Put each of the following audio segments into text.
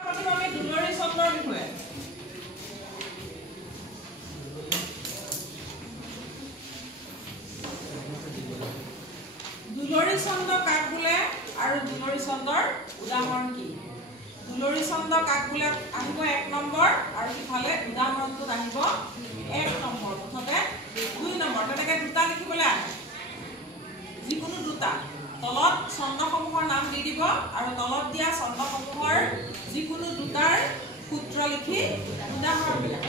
আমি দুলৰী চন্দ্ৰৰ বিষয়ে দুলৰী চন্দ্ৰ কাক বোলে আৰু দুলৰী চন্দ্ৰৰ উদাহৰণ কি দুলৰী চন্দ্ৰ কাক বোলে আহিব 1 নম্বৰ আৰু ইফালে উদাহৰণটো আহিব 1 নম্বৰ মুঠতে 2 নম্বৰ তেনেকৈ দুটা লিখিবলৈ আহে যিকোনো দুটা তলত ছন্দসমূহৰ নাম দি দিব আৰু তলত দিয়া ছন্দসমূহৰ যিকোনো দুটাৰ সূত্ৰ লিখি উদাহৰণ দিয়া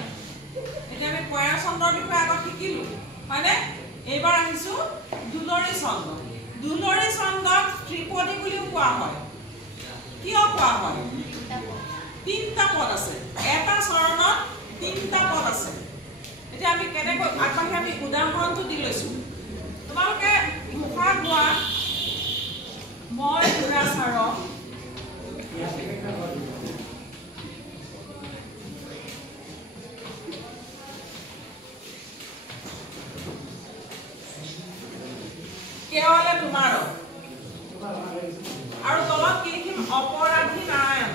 এতিয়া আমি পয়া ছন্দৰ বিষয়ে আগত শিকিলো মানে এইবাৰ আহিছো দুলৰী ছন্দক ত্ৰিপদী বুলিও কোৱা হয় কিয় কোৱা হয় তিনটা পদ আছে এটা চৰণত তিনটা পদ আছে এতিয়া আমি কেনেকৈ আগবাঢ়ি আমি উদাহৰণটো দি লৈছো তোমালোকে মুখা গোৱা মই দুৰাচাৰ কেৱলে তোমাৰ আৰু তলত কি লিখিম অপৰাধী নাৰায়ণ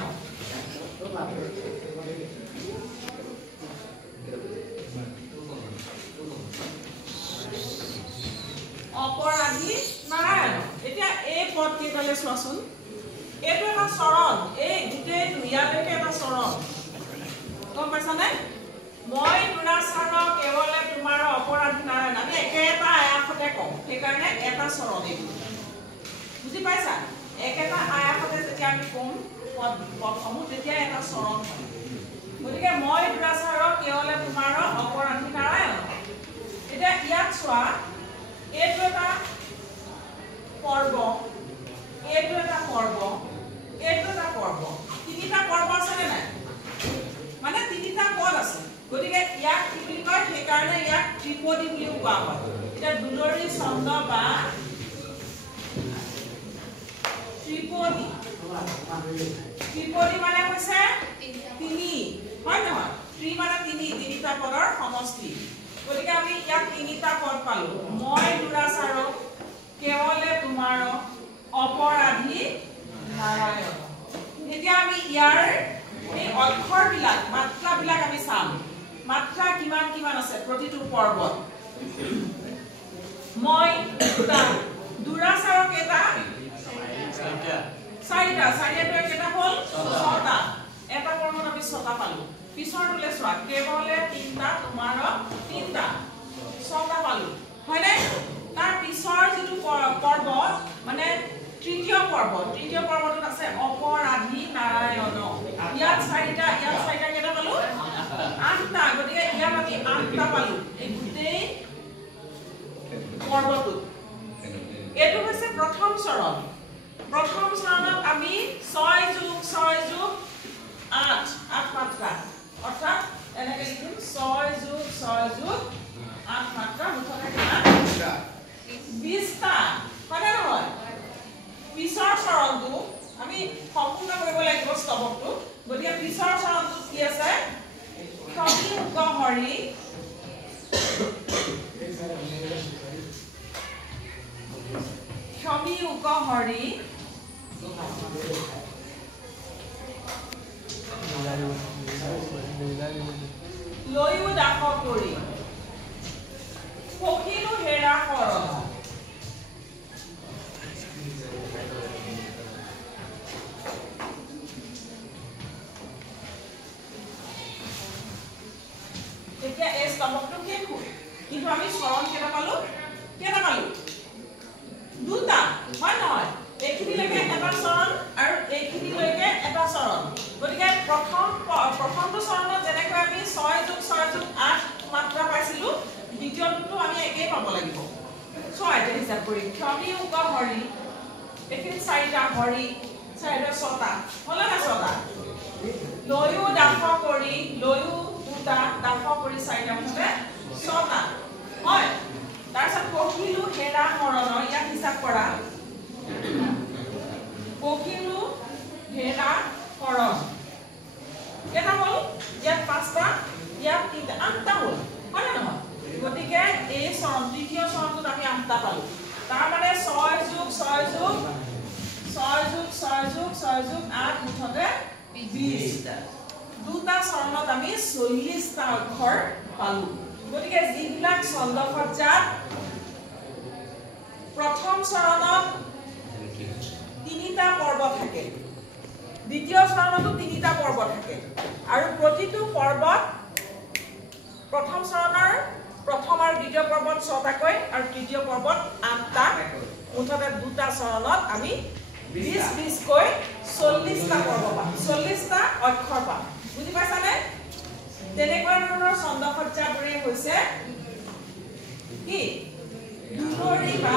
অপৰাধী নাৰায়ণ এতিয়া এই পদ কেইটালে চোৱাচোন এইটো এটা চৰণ এই গোটেই ইয়ালৈকে এটা চৰণ গম পাইছানে মই দুৰাচাৰ কেৱলে তোমাৰ অপৰাধী নাৰায়ণ আমি একেটা আয়াসতে কওঁ সেইকাৰণে এটা চৰণ এইটো বুজি পাইছা একেটা আয়াসতে যেতিয়া আমি কম পদসমূহ তেতিয়া এটা চৰণ হয় গতিকে মই দুৰাচাৰ কেৱলে তোমাৰ অপৰাধী নাৰায়ণ এতিয়া ইয়াত চোৱা এইটো এটা পৰ্ব এইটো এটা পৰ্ব এইটো এটা পৰ্ব তিনিটা পৰ্ব আছে নে নাই মানে তিনিটা পদ আছে গতিকে ইয়াক কি বুলি কয় সেইকাৰণে ইয়াক ত্ৰিপদী বুলিও কোৱা হয় এতিয়া দুলৰী ছন্দ বা ত্ৰিপদী মানে হৈছে তিনি হয় নহয় ত্ৰি মানে তিনিটা পদৰ সমষ্টি গতিকে আমি ইয়াত তিনিটা পদ পালো মই দুৰাচাৰ কেৱলে তোমাৰ অপৰাধী নাৰায়ণ এতিয়া আমি ইয়াৰ এই অক্ষৰবিলাক মাত্ৰাবিলাক আমি চাম মাত্ৰা কিমান কিমান আছে প্ৰতিটো পৰ্বত মই দুৰাচাৰ কেইটা চাৰিটা কেইটা হ'ল ছটা এটা পৰ্বত আমি ছটা পালো পিছৰটোলে চোৱা কেৱলে তিনটা তোমাৰ তিনটা ছটা পালো হয়নে তাৰ পিছৰ যিটো পৰ্ব মানে তৃতীয় পৰ্বটোত আছে অপৰাধী নাৰায়ণ ইয়াত চাৰিটা কেইটা পালো 8টা গতিকে ইয়াত আমি 8টা পালো এই গোটেই পৰ্বটোত এইটো হৈছে প্ৰথম চৰণত আমি 6 + 6 + 8 মাত্ৰা অৰ্থাৎ এনেকৈ লিখিম 6 + 6 + 8 মাত্ৰা মুঠতে কিমান 20টা হয় নে নহয় পিছৰ চৰণটো আমি সম্পূৰ্ণ কৰিব লাগিব স্তৱকটো গতিকে পিছৰ চৰণটোত কি আছে ক্ষমি উক হৰি লৈও দাস কৰি সখিলো হেৰা শৰণ এতিয়া এই স্তৱকটো শেষ হ'ল কিন্তু আমি চৰণ কেইটা পালো দুটা হয় নহয় এইখিনিলৈকে এটা চৰণ আৰু এইখিনিলৈকে এটা চৰণ গতিকে প্ৰথমটো চৰণত যেনেকৈ আমি 6 + 6 + 8 মাত্ৰা পাইছিলো দ্বিতীয়টো আমি একেই পাব লাগিব ছয়টা হিচাপ কৰি ক্ষমি উক হৰি এইখিনি চাৰিটা হৰি চাৰিটা ছটা হ'লে না ছটা লৈও দাস কৰি লৈও দুটা দাস কৰি চাৰিটা মুঠতে ছটা হয় তাৰপিছত কখিলো হেৰা শৰণ ইয়াক হিচাপ কৰা কখিলো হেৰা শৰণ কেইটা হ'ল ইয়াত 5টা ইয়াত 3টা 8টা হ'ল হয় নে নহয় গতিকে এই তৃতীয় চৰণটোত আমি 8টা পালো তাৰ মানে 6 + 6 + 6 + 6 + 6 + 8 মুঠতে 20টা দুটা চৰণত আমি 40টা অক্ষৰ পালো গতিকে যিবিলাক ছন্দসজ্জাত প্ৰথম চৰণত 3টা পৰ্ব থাকে দ্বিতীয় চৰণতো 3টা পৰ্ব থাকে আৰু প্ৰতিটো পৰ্বত প্ৰথম চৰণৰ প্ৰথম আৰু দ্বিতীয় পৰ্বত 6টাকৈ আৰু তৃতীয় পৰ্বত 8টা মুঠতে দুটা চৰণত আমি 20 কৈ 40টা পৰ্ব পাম 40টা অক্ষৰ পাম বুজি পাইছানে তেনেকুৱা ধৰণৰ ছন্দসজ্জাবোৰে হৈছে কি দুলৰি বা